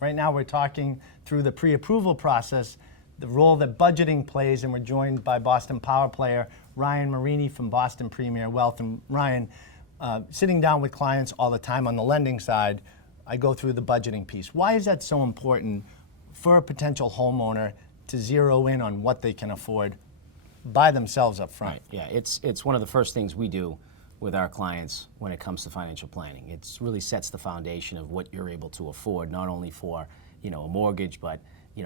Right now we're talking through the pre-approval process, the role that budgeting plays, and we're joined by Boston Power player Ryan Marini from Boston Premier Wealth. And Ryan, sitting down with clients all the time on the lending side, I go through the budgeting piece. Why is that so important for a potential homeowner to zero in on what they can afford by themselves up front? Right. Yeah, it's one of the first things we do with our clients when it comes to financial planning. It really sets the foundation of what you're able to afford, not only for a mortgage, but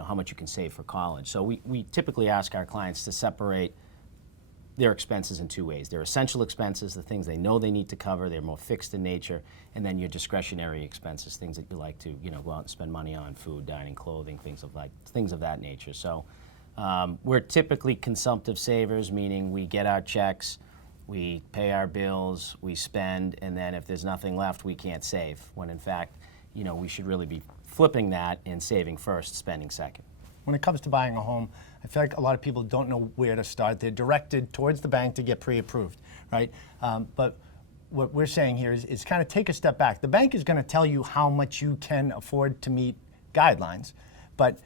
how much you can save for college. So we typically ask our clients to separate their expenses in two ways. Their essential expenses, the things they know they need to cover, they're more fixed in nature, and then your discretionary expenses, things that you like to go out and spend money on, food, dining, clothing, things of that nature. So we're typically consumptive savers, meaning we get our checks, we pay our bills, we spend, and then if there's nothing left, we can't save, when in fact, we should really be flipping that and saving first, spending second. When it comes to buying a home, I feel like a lot of people don't know where to start. They're directed towards the bank to get pre-approved, right? But what we're saying here is kind of take a step back. The bank is going to tell you how much you can afford to meet guidelines, but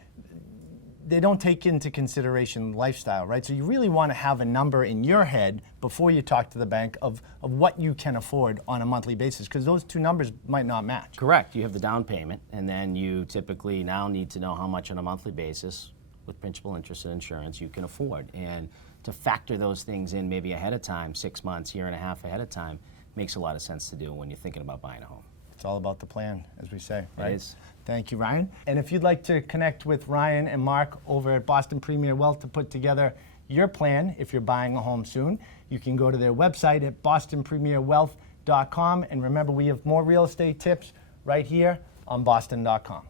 they don't take into consideration lifestyle, right? So you really want to have a number in your head before you talk to the bank of what you can afford on a monthly basis, because those two numbers might not match. Correct. You have the down payment, and then you typically now need to know how much on a monthly basis with principal, interest, and insurance you can afford. And to factor those things in maybe ahead of time, 6 months, year and a half ahead of time, makes a lot of sense to do when you're thinking about buying a home. It's all about the plan, as we say, right? It is. Thank you, Ryan. And if you'd like to connect with Ryan and Mark over at Boston Premier Wealth to put together your plan if you're buying a home soon, you can go to their website at bostonpremierwealth.com. And remember, we have more real estate tips right here on boston.com.